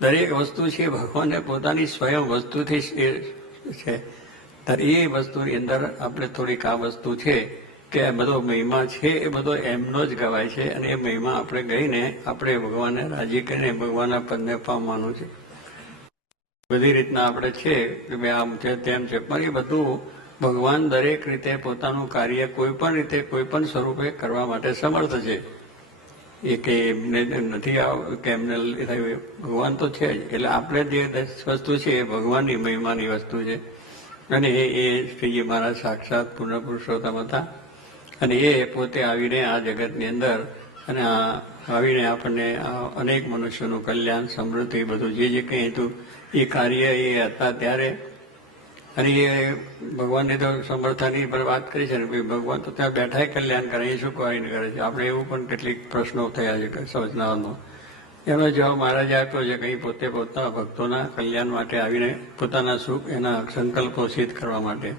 દરેક વસ્તુ છે ભગવાને પોતાની સ્વયં વસ્તુથી છે. એ વસ્તુની અંદર આપણે થોડીક આ વસ્તુ છે કે બધો મહિમા છે એ બધો એમનો જ ગવાય છે, અને એ મહિમા આપણે ગઈને આપણે ભગવાનને રાજી કરીને ભગવાનના પદને પામવાનું છે. બધી રીતના આપણે છે કે ભાઈ આમ છે તેમ છે, પણ એ બધું ભગવાન દરેક રીતે પોતાનું કાર્ય કોઈ પણ રીતે કોઈ પણ સ્વરૂપે કરવા માટે સમર્થ છે. એ કે એમને નથી કે એમને ભગવાન તો છે જ. એટલે આપણે જે વસ્તુ છે એ ભગવાનની મહિમાની વસ્તુ છે, અને એ શ્રીજી મહારાજ સાક્ષાત પૂર્ણ પુરુષોત્તમ હતા. અને એ પોતે આવીને આ જગતની અંદર અને આવીને આપણને અનેક મનુષ્યોનું કલ્યાણ, સમૃદ્ધિ બધું જે કંઈ હતું એ કાર્ય એ હતા ત્યારે. અને એ ભગવાનની તો સમર્થાની પર વાત કરી છે ને, ભગવાન તો ત્યાં બેઠા કલ્યાણ કરે, એ શું કરીને કરે છે? આપણે એવું પણ કેટલીક પ્રશ્નો થયા છે સવજનાઓનો. એનો જવાબ મહારાજે આપ્યો છે કે પોતે પોતાના ભક્તોના કલ્યાણ માટે આવીને પોતાના સુખ એના સંકલ્પો સિદ્ધ કરવા માટે